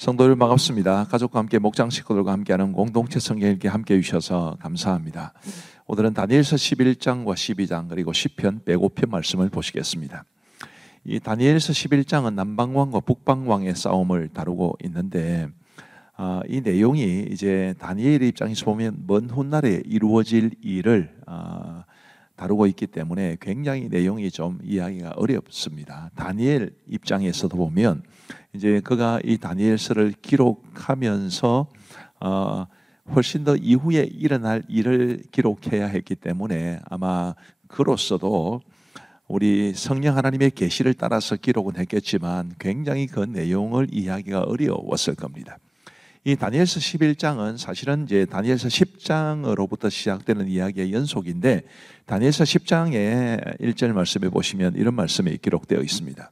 성도들 반갑습니다. 가족과 함께 목장 식구들과 함께하는 공동체 성경 읽기 함께 해주셔서 감사합니다. 오늘은 다니엘서 11장과 12장 그리고 시편 105편 말씀을 보시겠습니다. 이 다니엘서 11장은 남방왕과 북방왕의 싸움을 다루고 있는데 이 내용이 이제 다니엘의 입장에서 보면 먼 훗날에 이루어질 일을 다루고 있기 때문에 굉장히 내용이 좀 이해하기가 어렵습니다. 다니엘 입장에서도 보면 이제 그가 이 다니엘서를 기록하면서 훨씬 더 이후에 일어날 일을 기록해야 했기 때문에 아마 그로서도 우리 성령 하나님의 계시를 따라서 기록은 했겠지만 굉장히 그 내용을 이해하기가 어려웠을 겁니다. 이 다니엘서 11장은 사실은 이제 다니엘서 10장으로부터 시작되는 이야기의 연속인데 다니엘서 10장의 1절 말씀에 보시면 이런 말씀이 기록되어 있습니다.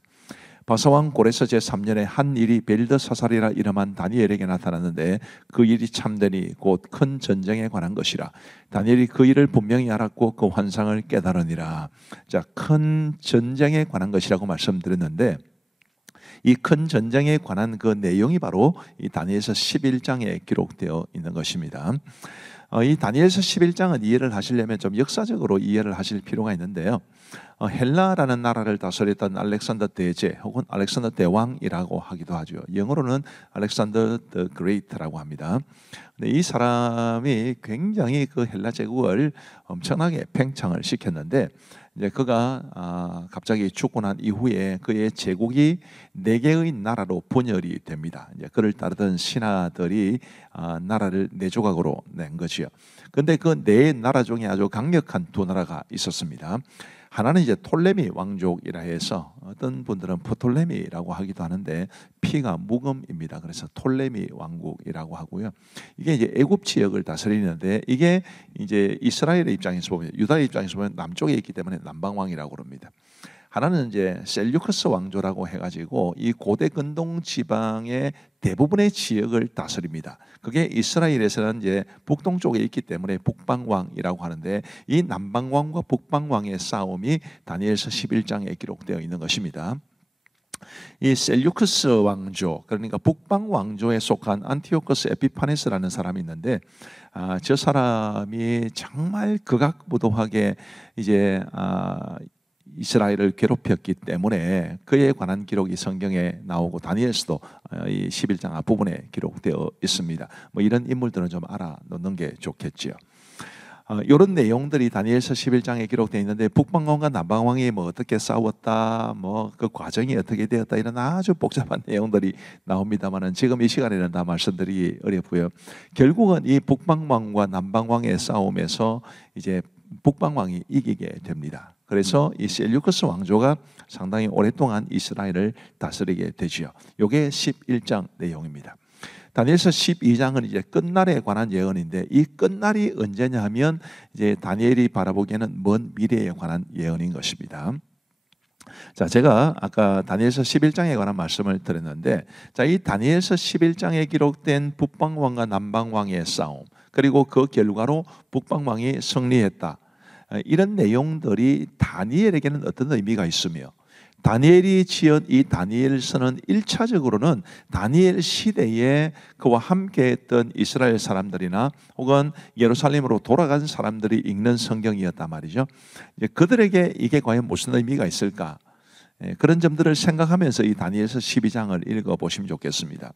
바사왕 고레스 제3년에 한 일이 벨드사살이라 이름한 다니엘에게 나타났는데 그 일이 참되니 곧 큰 전쟁에 관한 것이라. 다니엘이 그 일을 분명히 알았고 그 환상을 깨달으니라. 자, 큰 전쟁에 관한 것이라고 말씀드렸는데 이 큰 전쟁에 관한 그 내용이 바로 이 다니엘서 11장에 기록되어 있는 것입니다. 이 다니엘서 11장은 이해를 하시려면 좀 역사적으로 이해를 하실 필요가 있는데요. 헬라라는 나라를 다스렸던 알렉산더 대제 혹은 알렉산더 대왕이라고 하기도 하죠. 영어로는 알렉산더 더 그레이트라고 합니다. 근데 이 사람이 굉장히 그 헬라 제국을 엄청나게 팽창을 시켰는데 이제 그가 갑자기 죽고 난 이후에 그의 제국이 4개의 나라로 분열이 됩니다. 이제 그를 따르던 신하들이 나라를 4조각으로 낸 것이요. 근데 그 4나라 중에 아주 강력한 2나라가 있었습니다. 하나는 이제 톨레미 왕족이라 해서 어떤 분들은 프톨레미라고 하기도 하는데 피가 묵음입니다. 그래서 톨레미 왕국이라고 하고요. 이게 이제 애굽 지역을 다스리는데 이게 이제 이스라엘의 입장에서 보면 유다의 입장에서 보면 남쪽에 있기 때문에 남방왕이라고 그럽니다. 하나는 이제 셀류커스 왕조라고 해가지고 이 고대 근동 지방의 대부분의 지역을 다스립니다. 그게 이스라엘에서는 이제 북동쪽에 있기 때문에 북방왕이라고 하는데 이 남방왕과 북방왕의 싸움이 다니엘서 11장에 기록되어 있는 것입니다. 이 셀류크스 왕조, 그러니까 북방 왕조에 속한 안티오커스 에피파네스라는 사람이 있는데 저 사람이 정말 극악무도하게 이제 이스라엘을 괴롭혔기 때문에 그에 관한 기록이 성경에 나오고 다니엘서도 이 11장 앞부분에 기록되어 있습니다. 뭐 이런 인물들은 좀 알아놓는 게 좋겠지요. 이런 내용들이 다니엘서 11장에 기록되어 있는데 북방왕과 남방왕이 뭐 어떻게 싸웠다, 뭐 그 과정이 어떻게 되었다 이런 아주 복잡한 내용들이 나옵니다만은 지금 이 시간에는 다 말씀드리기 어렵고요. 결국은 이 북방왕과 남방왕의 싸움에서 이제 북방왕이 이기게 됩니다. 그래서 이 셀류커스 왕조가 상당히 오랫동안 이스라엘을 다스리게 되지요. 이게 11장 내용입니다. 다니엘서 12장은 이제 끝날에 관한 예언인데 이 끝날이 언제냐 하면 이제 다니엘이 바라보기에는 먼 미래에 관한 예언인 것입니다. 자, 제가 아까 다니엘서 11장에 관한 말씀을 드렸는데 자, 이 다니엘서 11장에 기록된 북방왕과 남방왕의 싸움 그리고 그 결과로 북방왕이 승리했다. 이런 내용들이 다니엘에게는 어떤 의미가 있으며 다니엘이 지은 이 다니엘서는 1차적으로는 다니엘 시대에 그와 함께했던 이스라엘 사람들이나 혹은 예루살렘으로 돌아간 사람들이 읽는 성경이었단 말이죠. 이제 그들에게 이게 과연 무슨 의미가 있을까? 그런 점들을 생각하면서 이 다니엘서 12장을 읽어보시면 좋겠습니다.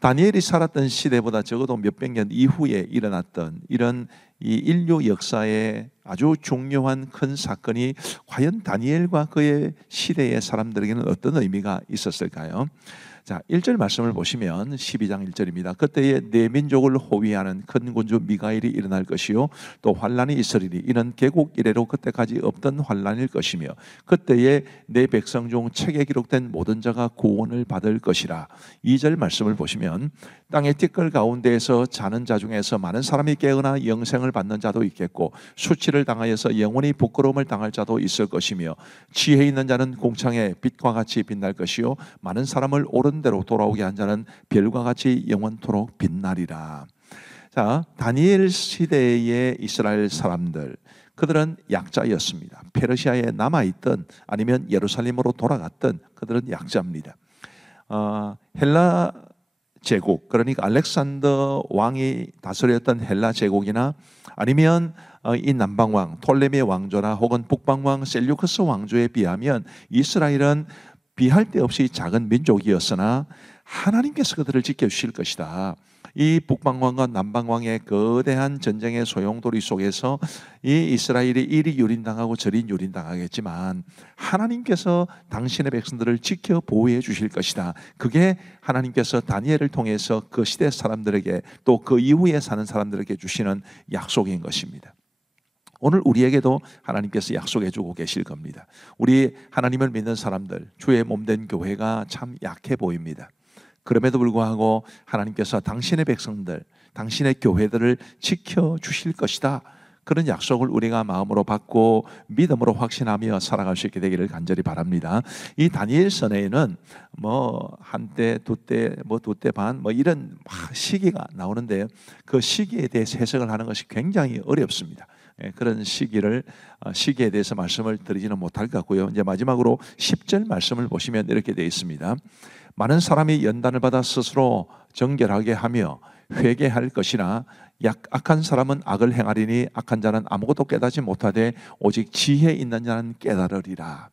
다니엘이 살았던 시대보다 적어도 몇백 년 이후에 일어났던 이런 이 인류 역사의 아주 중요한 큰 사건이 과연 다니엘과 그의 시대의 사람들에게는 어떤 의미가 있었을까요? 자, 1절 말씀을 보시면 12장 1절입니다. 그때에 내 민족을 호위하는 큰 군주 미가엘이 일어날 것이요 또 환란이 있으리니 이는 개국 이래로 그때까지 없던 환란일 것이며 그때에 내 백성 중 책에 기록된 모든 자가 구원을 받을 것이라. 2절 말씀을 보시면 땅의 띠끌 가운데에서 자는 자 중에서 많은 사람이 깨어나 영생을 받는 자도 있겠고 수치를 당하여서 영원히 부끄러움을 당할 자도 있을 것이며 지혜 있는 자는 공창에 빛과 같이 빛날 것이요 많은 사람을 옳은 대로 돌아오게 한 자는 별과 같이 영원토록 빛나리라. 자, 다니엘 시대의 이스라엘 사람들 그들은 약자였습니다. 페르시아에 남아있던 아니면 예루살렘으로 돌아갔던 그들은 약자입니다. 헬라 제국, 그러니까 알렉산더 왕이 다스렸던 헬라 제국이나 아니면 이 남방왕 톨레미 왕조나 혹은 북방왕 셀류크스 왕조에 비하면 이스라엘은 비할 데 없이 작은 민족이었으나 하나님께서 그들을 지켜주실 것이다. 이 북방왕과 남방왕의 거대한 전쟁의 소용돌이 속에서 이 이스라엘이 이리 유린당하고 저리 유린당하겠지만 하나님께서 당신의 백성들을 지켜 보호해 주실 것이다. 그게 하나님께서 다니엘을 통해서 그 시대 사람들에게 또 그 이후에 사는 사람들에게 주시는 약속인 것입니다. 오늘 우리에게도 하나님께서 약속해 주고 계실 겁니다. 우리 하나님을 믿는 사람들, 주의 몸된 교회가 참 약해 보입니다. 그럼에도 불구하고 하나님께서 당신의 백성들, 당신의 교회들을 지켜주실 것이다. 그런 약속을 우리가 마음으로 받고 믿음으로 확신하며 살아갈 수 있게 되기를 간절히 바랍니다. 이 다니엘서에는 한때, 두때, 두때 반 이런 시기가 나오는데 그 시기에 대해서 해석을 하는 것이 굉장히 어렵습니다. 그런 시기에 대해서 말씀을 드리지는 못할 것 같고요. 이제 마지막으로 10절 말씀을 보시면 이렇게 되어 있습니다. 많은 사람이 연단을 받아 스스로 정결하게 하며 회개할 것이나 악한 사람은 악을 행하리니 악한 자는 아무것도 깨닫지 못하되 오직 지혜 있는 자는 깨달으리라.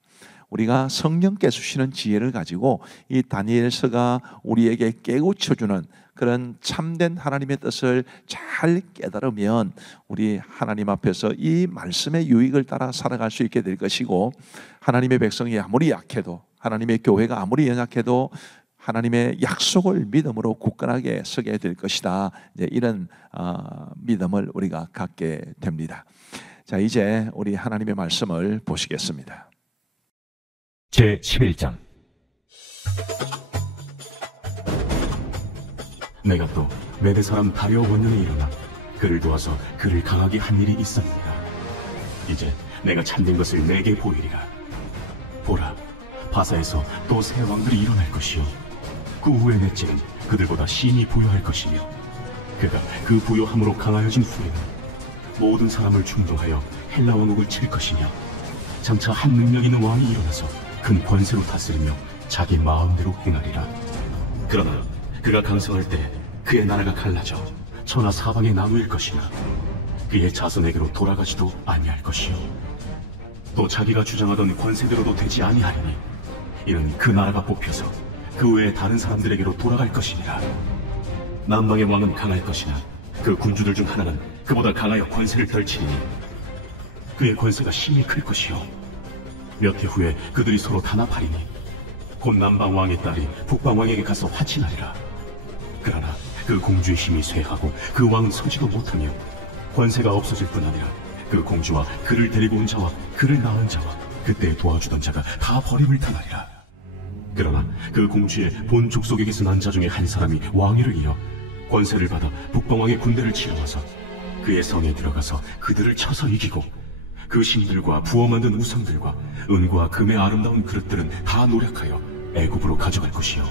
우리가 성령께서 주시는 지혜를 가지고 이 다니엘서가 우리에게 깨우쳐주는 그런 참된 하나님의 뜻을 잘 깨달으면 우리 하나님 앞에서 이 말씀의 유익을 따라 살아갈 수 있게 될 것이고, 하나님의 백성이 아무리 약해도, 하나님의 교회가 아무리 연약해도 하나님의 약속을 믿음으로 굳건하게 서게 될 것이다. 이제 이런 믿음을 우리가 갖게 됩니다. 자, 이제 우리 하나님의 말씀을 보시겠습니다. 제 11장. 내가 또 메대 사람 다리오 원년에 일어나 그를 도와서 그를 강하게 한 일이 있었느니라. 이제 내가 참된 것을 내게 보이리라. 보라, 바사에서 또 새 왕들이 일어날 것이요, 그 후에 넷째는 그들보다 심히 부요할 것이며, 그가 그 부요함으로 강하여진 후에는 모든 사람을 충동하여 헬라 왕국을 칠 것이며, 장차 한 능력 있는 왕이 일어나서 큰 권세로 다스리며 자기 마음대로 행하리라. 그러나 그가 강성할 때 그의 나라가 갈라져 천하 사방에 나누일 것이나 그의 자손에게로 돌아가지도 아니할 것이요, 또 자기가 주장하던 권세대로도 되지 아니하리니 이는 그 나라가 뽑혀서 그 외에 다른 사람들에게로 돌아갈 것이니라. 남방의 왕은 강할 것이나 그 군주들 중 하나는 그보다 강하여 권세를 펼치리니 그의 권세가 심히 클 것이요, 몇 해 후에 그들이 서로 단합하리니 곧 남방 왕의 딸이 북방 왕에게 가서 화친하리라. 그러나 그 공주의 힘이 쇠하고 그 왕은 서지도 못하며 권세가 없어질 뿐 아니라 그 공주와 그를 데리고 온 자와 그를 낳은 자와 그때 도와주던 자가 다 버림을 당하리라. 그러나 그 공주의 본 족속에게서 난 자 중에 한 사람이 왕위를 이어 권세를 받아 북방왕의 군대를 치러와서 그의 성에 들어가서 그들을 쳐서 이기고 그 신들과 부어 만든 우상들과 은과 금의 아름다운 그릇들은 다 노력하여 애굽으로 가져갈 것이요,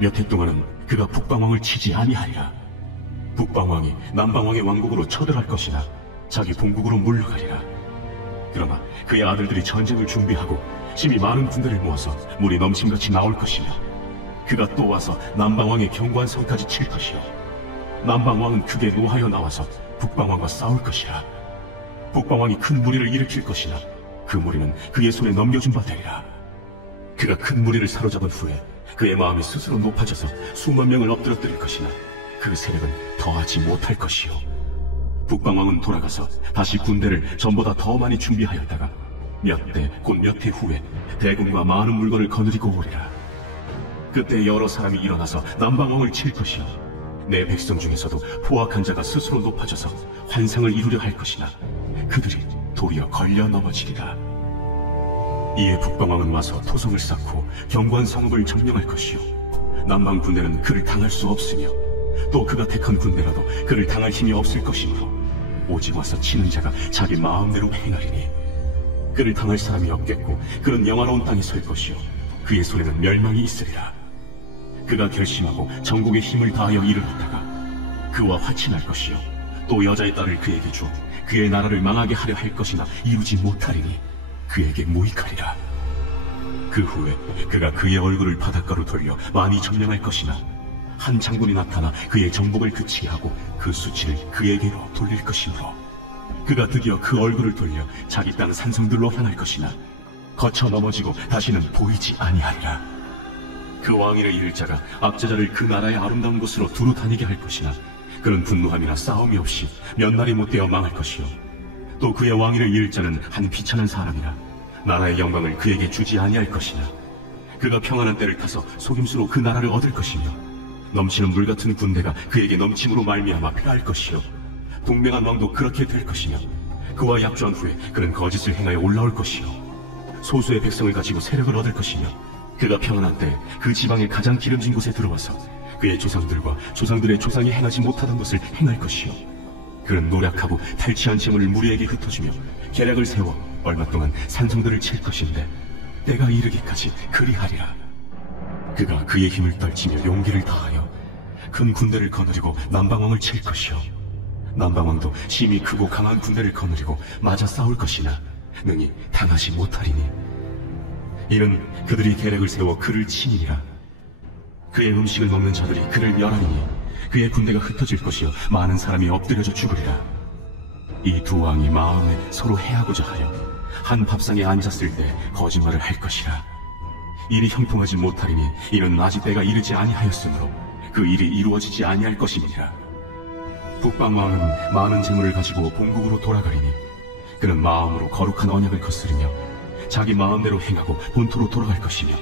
몇 해 동안은 그가 북방왕을 치지 아니하리라. 북방왕이 남방왕의 왕국으로 쳐들어갈 것이나 자기 본국으로 물러가리라. 그러나 그의 아들들이 전쟁을 준비하고 심히 많은 군대를 모아서 물이 넘침같이 나올 것이며, 그가 또 와서 남방왕의 견고한 성까지 칠 것이요, 남방왕은 크게 노하여 나와서 북방왕과 싸울 것이라. 북방왕이 큰 무리를 일으킬 것이나 그 무리는 그의 손에 넘겨준 바 되리라. 그가 큰 무리를 사로잡은 후에 그의 마음이 스스로 높아져서 수만 명을 엎드러뜨릴 것이나 그 세력은 더하지 못할 것이요, 북방왕은 돌아가서 다시 군대를 전보다 더 많이 준비하였다가 몇 대 곧 몇 해 후에 대군과 많은 물건을 거느리고 오리라. 그때 여러 사람이 일어나서 남방왕을 칠 것이요, 내 백성 중에서도 포악한 자가 스스로 높아져서 환상을 이루려 할 것이나 그들이 도리어 걸려 넘어지리라. 이에 북방왕은 와서 토성을 쌓고 견고한 성읍을 점령할 것이요, 남방 군대는 그를 당할 수 없으며 또 그가 택한 군대라도 그를 당할 힘이 없을 것이므로 오직 와서 치는 자가 자기 마음대로 행하리니 그를 당할 사람이 없겠고 그는 영화로운 땅에 설 것이요, 그의 손에는 멸망이 있으리라. 그가 결심하고 전국의 힘을 다하여 일을 하다가 그와 화친할 것이요, 또 여자의 딸을 그에게 주어 그의 나라를 망하게 하려 할 것이나 이루지 못하리니 그에게 무익하리라. 그 후에 그가 그의 얼굴을 바닷가로 돌려 많이 점령할 것이나 한 장군이 나타나 그의 정복을 그치게 하고 그 수치를 그에게로 돌릴 것이므로 그가 드디어 그 얼굴을 돌려 자기 땅 산성들로 향할 것이나 거쳐 넘어지고 다시는 보이지 아니하리라. 그 왕위를 이을 자가 압제자를 그 나라의 아름다운 곳으로 두루 다니게 할 것이나 그런 분노함이나 싸움이 없이 몇 날이 못되어 망할 것이요 또 그의 왕위를 이을 자는 한 비천한 사람이라 나라의 영광을 그에게 주지 아니할 것이나 그가 평안한 때를 타서 속임수로 그 나라를 얻을 것이며 넘치는 물 같은 군대가 그에게 넘침으로 말미암아 패할 것이요 동맹한 왕도 그렇게 될 것이며 그와 약조한 후에 그는 거짓을 행하여 올라올 것이요 소수의 백성을 가지고 세력을 얻을 것이며 그가 평안한 때 그 지방의 가장 기름진 곳에 들어와서 그의 조상들과 조상들의 조상이 행하지 못하던 것을 행할 것이요 그는 노력하고 탈취한 재물을 무리에게 흩어주며 계략을 세워 얼마 동안 산성들을 칠 것인데 때가 이르기까지 그리하리라. 그가 그의 힘을 떨치며 용기를 다하여 큰 군대를 거느리고 남방왕을 칠 것이요 남방왕도 심히 크고 강한 군대를 거느리고 맞아 싸울 것이나 능히 당하지 못하리니 이는 그들이 계략을 세워 그를 치니라. 그의 음식을 먹는 자들이 그를 멸하리니 그의 군대가 흩어질 것이요 많은 사람이 엎드려져 죽으리라. 이 두 왕이 마음에 서로 해하고자 하여 한 밥상에 앉았을 때 거짓말을 할 것이라. 일이 형통하지 못하리니 이는 아직 때가 이르지 아니하였으므로 그 일이 이루어지지 아니할 것임이니라. 북방 왕은 많은 재물을 가지고 본국으로 돌아가리니 그는 마음으로 거룩한 언약을 거스르며 자기 마음대로 행하고 본토로 돌아갈 것이며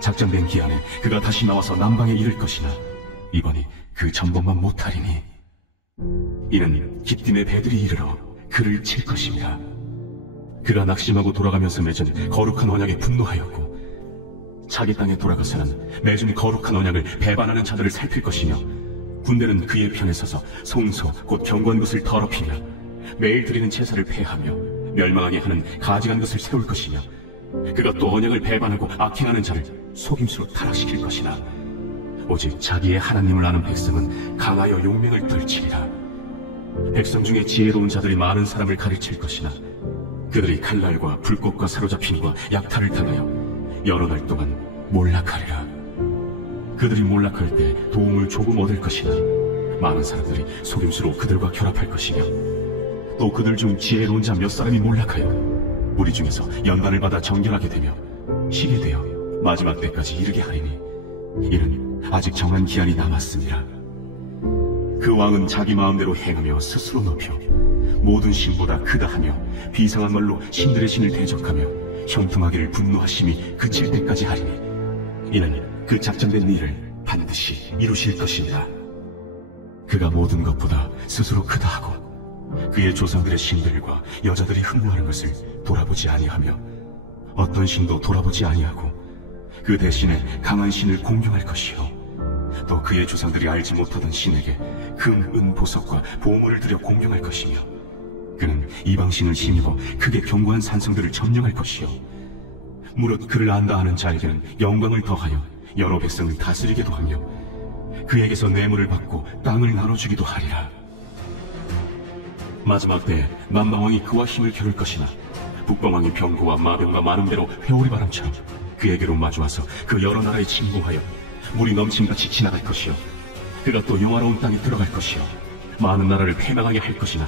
작정된 기한에 그가 다시 나와서 남방에 이를 것이나 이번이 그 전번만 못하리니 이는 기띔의 배들이 이르러 그를 칠 것입니다. 그가 낙심하고 돌아가면서 맺은 거룩한 언약에 분노하였고 자기 땅에 돌아가서는 맺은 거룩한 언약을 배반하는 자들을 살필 것이며 군대는 그의 편에 서서 성소 곧 견고한 것을 더럽히며 매일 드리는 제사를 폐하며 멸망하게 하는 가증한 것을 세울 것이며 그가 또 언약을 배반하고 악행하는 자를 속임수로 타락시킬 것이나 오직 자기의 하나님을 아는 백성은 강하여 용맹을 떨치리라. 백성 중에 지혜로운 자들이 많은 사람을 가르칠 것이나 그들이 칼날과 불꽃과 사로잡힘과 약탈을 당하여 여러 날 동안 몰락하리라. 그들이 몰락할 때 도움을 조금 얻을 것이나 많은 사람들이 속임수로 그들과 결합할 것이며 또 그들 중 지혜로운 자 몇 사람이 몰락하여 우리 중에서 연단을 받아 정결하게 되며 쉬게 되어 마지막 때까지 이르게 하리니 이는 아직 정한 기한이 남았습니다. 그 왕은 자기 마음대로 행하며 스스로 높여 모든 신보다 크다 하며 비상한 말로 신들의 신을 대적하며 형통하기를 분노하심이 그칠 때까지 하리니 이는 그 작정된 일을 반드시 이루실 것입니다. 그가 모든 것보다 스스로 크다 하고 그의 조상들의 신들과 여자들이 흠모하는 것을 돌아보지 아니하며 어떤 신도 돌아보지 아니하고 그 대신에 강한 신을 공경할 것이요 또 그의 조상들이 알지 못하던 신에게 금, 은, 보석과 보물을 들여 공경할 것이며 그는 이방신을 힘입어 크게 견고한 산성들을 점령할 것이요 무릇 그를 안다 하는 자에게는 영광을 더하여 여러 백성을 다스리게도 하며 그에게서 뇌물을 받고 땅을 나눠주기도 하리라. 마지막 때에 남방왕이 그와 힘을 겨룰 것이나 북방왕이 병고와 마병과 많은 배로 회오리 바람처럼 그에게로 마주와서 그 여러 나라에 침공하여 물이 넘침같이 지나갈 것이요 그가 또 영화로운 땅에 들어갈 것이요 많은 나라를 패망하게 할 것이나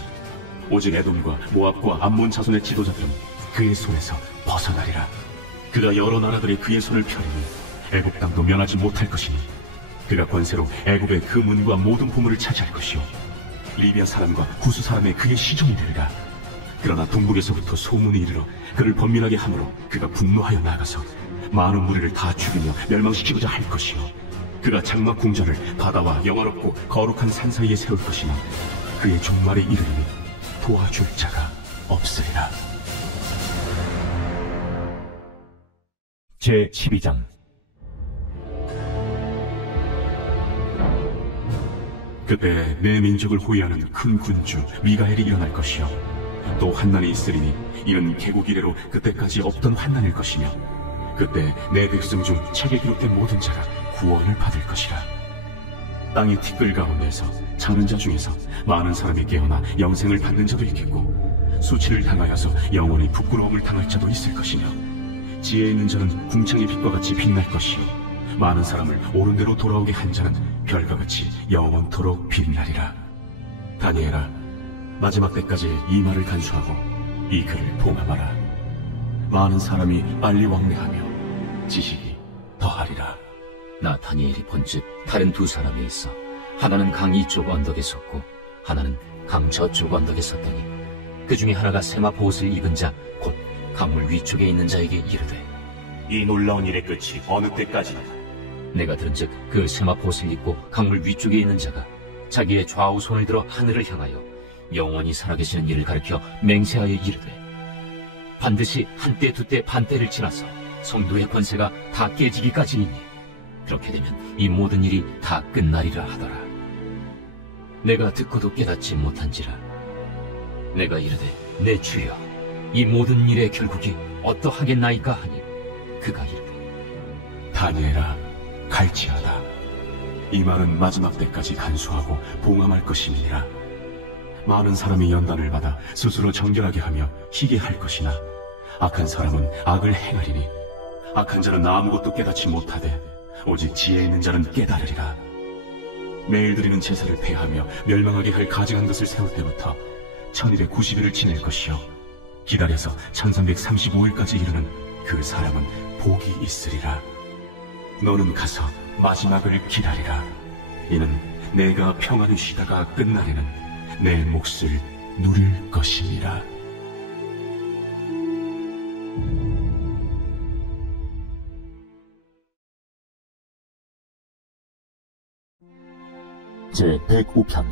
오직 에돔과 모압과 암몬 자손의 지도자들은 그의 손에서 벗어나리라. 그가 여러 나라들의 그의 손을 펴리니 애굽 땅도 면하지 못할 것이니 그가 권세로 애굽의 그 문과 모든 보물을 차지할 것이요 리비아 사람과 구스 사람의 그의 시종이 되리라. 그러나 동북에서부터 소문이 이르러 그를 번민하게 하므로 그가 분노하여 나가서 많은 무리를 다 죽이며 멸망시키고자 할 것이요 그가 장막 궁전을 바다와 영화롭고 거룩한 산 사이에 세울 것이나 그의 종말에 이르리니 도와줄 자가 없으리라. 제12장 그때 내 민족을 호위하는 큰 군주 미가엘이 일어날 것이요 또 환난이 있으리니 이는 개국 이래로 그때까지 없던 환난일 것이며 그때 내 백성 중 책에 기록된 모든 자가 구원을 받을 것이라. 땅의 티끌 가운데서 자는 자 중에서 많은 사람이 깨어나 영생을 받는 자도 있겠고 수치를 당하여서 영원히 부끄러움을 당할 자도 있을 것이며 지혜 있는 자는 궁창의 빛과 같이 빛날 것이요 많은 사람을 옳은 대로 돌아오게 한 자는 별과 같이 영원토록 빛나리라. 다니엘아, 마지막 때까지 이 말을 간수하고 이 글을 봉함하라. 많은 사람이 빨리 왕래하며 지식이 더하리라. 나 다니엘이 본즉 다른 두 사람이 있어 하나는 강 이쪽 언덕에 섰고 하나는 강 저쪽 언덕에 섰더니 그 중에 하나가 세마포 옷을 입은 자 곧 강물 위쪽에 있는 자에게 이르되 이 놀라운 일의 끝이 어느 때까지나? 내가 들은즉 그 세마포 옷을 입고 강물 위쪽에 있는 자가 자기의 좌우 손을 들어 하늘을 향하여 영원히 살아계시는 이를 가리켜 맹세하여 이르되 반드시 한때 두때 반때를 지나서 성도의 권세가 다 깨지기까지이니 그렇게 되면 이 모든 일이 다 끝나리라 하더라. 내가 듣고도 깨닫지 못한지라. 내가 이르되 내 주여 이 모든 일의 결국이 어떠하겠나이까 하니 그가 이르되 다니엘아, 갈지어다. 이 말은 마지막 때까지 간수하고 봉함할 것임이니라. 많은 사람이 연단을 받아 스스로 정결하게 하며 희게 할 것이나 악한 사람은 악을 행하리니 악한 자는 아무것도 깨닫지 못하되 오직 지혜 있는 자는 깨달으리라. 매일 드리는 제사를 폐하며 멸망하게 할 가증한 것을 세울 때부터 천일에 90일을 지낼 것이요 기다려서 1335일까지 이르는 그 사람은 복이 있으리라. 너는 가서 마지막을 기다리라. 이는 내가 평안히 쉬다가 끝날에는 내 몫을 누릴 것임이라. 제105편.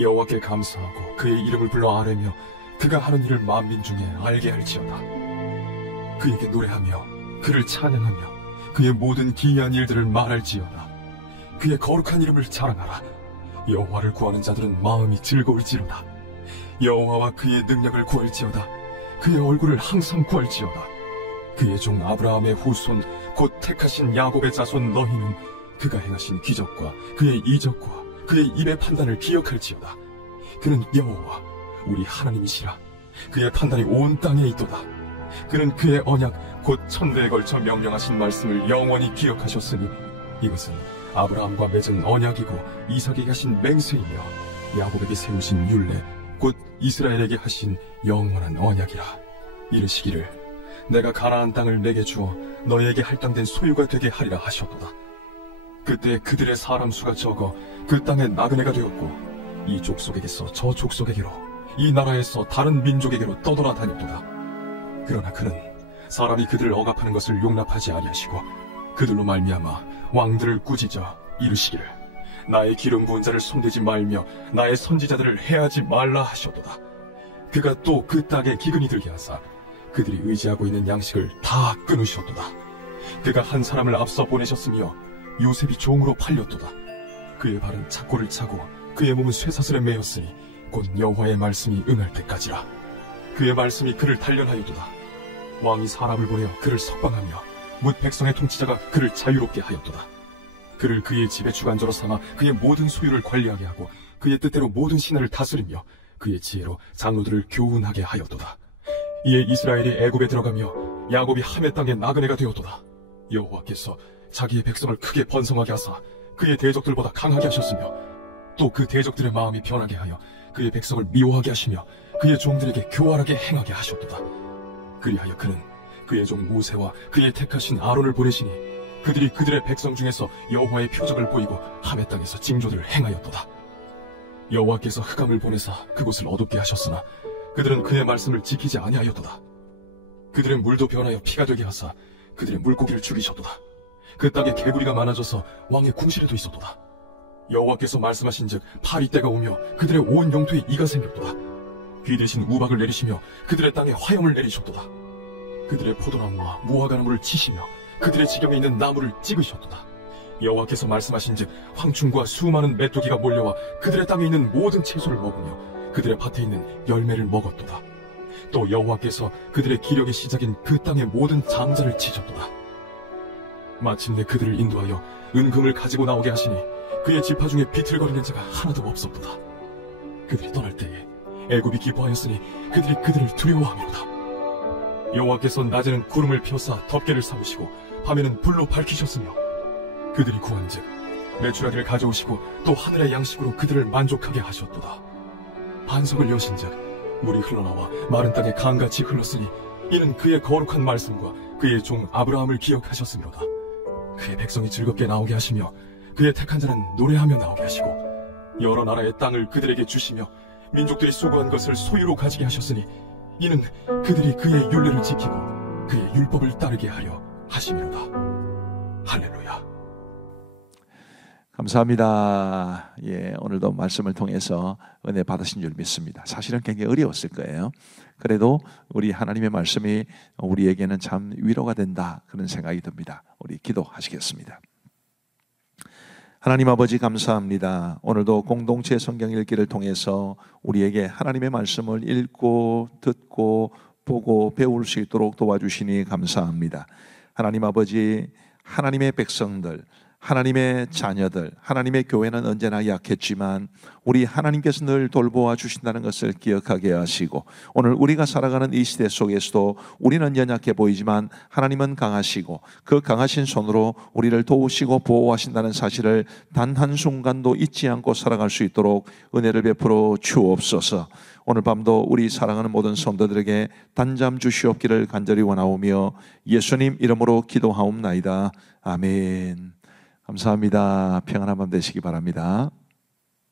여호와께 감사하고 그의 이름을 불러 아뢰며 그가 하는 일을 만민 중에 알게 할지어다. 그에게 노래하며 그를 찬양하며 그의 모든 기이한 일들을 말할지어다. 그의 거룩한 이름을 자랑하라. 여호와를 구하는 자들은 마음이 즐거울지로다. 여호와와 그의 능력을 구할지어다. 그의 얼굴을 항상 구할지어다. 그의 종 아브라함의 후손 곧 택하신 야곱의 자손 너희는 그가 행하신 기적과 그의 이적과 그의 입의 판단을 기억할지어다. 그는 여호와 우리 하나님이시라. 그의 판단이 온 땅에 있도다. 그는 그의 언약 곧 천대에 걸쳐 명령하신 말씀을 영원히 기억하셨으니 이것은 아브라함과 맺은 언약이고 이삭에게 하신 맹세이며 야곱에게 세우신 율례 곧 이스라엘에게 하신 영원한 언약이라. 이르시기를 내가 가나안 땅을 내게 주어 너희에게 할당된 소유가 되게 하리라 하셨도다. 그때 그들의 사람 수가 적어 그 땅에 나그네가 되었고 이 족속에게서 저 족속에게로 이 나라에서 다른 민족에게로 떠돌아다녔도다. 그러나 그는 사람이 그들을 억압하는 것을 용납하지 아니하시고 그들로 말미암아 왕들을 꾸짖어 이르시기를 나의 기름 부은 자를 손대지 말며 나의 선지자들을 해하지 말라 하셨도다. 그가 또 그 땅에 기근이 들게 하사 그들이 의지하고 있는 양식을 다 끊으셨도다. 그가 한 사람을 앞서 보내셨으며 요셉이 종으로 팔렸도다. 그의 발은 착고를 차고 그의 몸은 쇠사슬에 매였으니 곧 여호와의 말씀이 응할 때까지라. 그의 말씀이 그를 단련하였도다. 왕이 사람을 보내어 그를 석방하며 뭇 백성의 통치자가 그를 자유롭게 하였도다. 그를 그의 집의 주관자로 삼아 그의 모든 소유를 관리하게 하고 그의 뜻대로 모든 신하를 다스리며 그의 지혜로 장로들을 교훈하게 하였도다. 이에 이스라엘이 애굽에 들어가며 야곱이 함의 땅에 나그네가 되었도다. 여호와께서 자기의 백성을 크게 번성하게 하사 그의 대적들보다 강하게 하셨으며 또 그 대적들의 마음이 변하게 하여 그의 백성을 미워하게 하시며 그의 종들에게 교활하게 행하게 하셨도다. 그리하여 그는 그의 종 모세와 그의 택하신 아론을 보내시니 그들이 그들의 백성 중에서 여호와의 표적을 보이고 함의 땅에서 징조들을 행하였도다. 여호와께서 흑암을 보내사 그곳을 어둡게 하셨으나 그들은 그의 말씀을 지키지 아니하였도다. 그들의 물도 변하여 피가 되게 하사 그들의 물고기를 죽이셨도다. 그 땅에 개구리가 많아져서 왕의 궁실에도 있었도다. 여호와께서 말씀하신즉 파리때가 오며 그들의 온 영토에 이가 생겼도다. 귀 대신 우박을 내리시며 그들의 땅에 화염을 내리셨도다. 그들의 포도나무와 무화과나무를 치시며 그들의 지경에 있는 나무를 찍으셨도다. 여호와께서 말씀하신즉 황충과 수많은 메뚜기가 몰려와 그들의 땅에 있는 모든 채소를 먹으며 그들의 밭에 있는 열매를 먹었도다. 또 여호와께서 그들의 기력의 시작인 그 땅의 모든 장자를 치셨도다. 마침내 그들을 인도하여 은금을 가지고 나오게 하시니 그의 지파 중에 비틀거리는 자가 하나도 없었도다. 그들이 떠날 때에 애굽이 기뻐하였으니 그들이 그들을 두려워하미로다. 여호와께서 낮에는 구름을 펴사 덮개를 삼으시고 밤에는 불로 밝히셨으며 그들이 구한즉 메추라기를 가져오시고 또 하늘의 양식으로 그들을 만족하게 하셨도다. 반석을 여신즉 물이 흘러나와 마른 땅에 강같이 흘렀으니 이는 그의 거룩한 말씀과 그의 종 아브라함을 기억하셨으므로다. 그의 백성이 즐겁게 나오게 하시며 그의 택한 자는 노래하며 나오게 하시고 여러 나라의 땅을 그들에게 주시며 민족들이 수고한 것을 소유로 가지게 하셨으니 이는 그들이 그의 율례를 지키고 그의 율법을 따르게 하려 하심이로다. 할렐루야. 감사합니다. 예, 오늘도 말씀을 통해서 은혜 받으신 줄 믿습니다. 사실은 굉장히 어려웠을 거예요. 그래도 우리 하나님의 말씀이 우리에게는 참 위로가 된다, 그런 생각이 듭니다. 우리 기도하시겠습니다. 하나님 아버지 감사합니다. 오늘도 공동체 성경 읽기를 통해서 우리에게 하나님의 말씀을 읽고 듣고 보고 배울 수 있도록 도와주시니 감사합니다. 하나님 아버지, 하나님의 백성들, 하나님의 자녀들, 하나님의 교회는 언제나 약했지만 우리 하나님께서 늘 돌보아 주신다는 것을 기억하게 하시고, 오늘 우리가 살아가는 이 시대 속에서도 우리는 연약해 보이지만 하나님은 강하시고 그 강하신 손으로 우리를 도우시고 보호하신다는 사실을 단 한순간도 잊지 않고 살아갈 수 있도록 은혜를 베풀어 주옵소서. 오늘 밤도 우리 사랑하는 모든 성도들에게 단잠 주시옵기를 간절히 원하오며 예수님 이름으로 기도하옵나이다. 아멘. 감사합니다. 평안한 밤 되시기 바랍니다.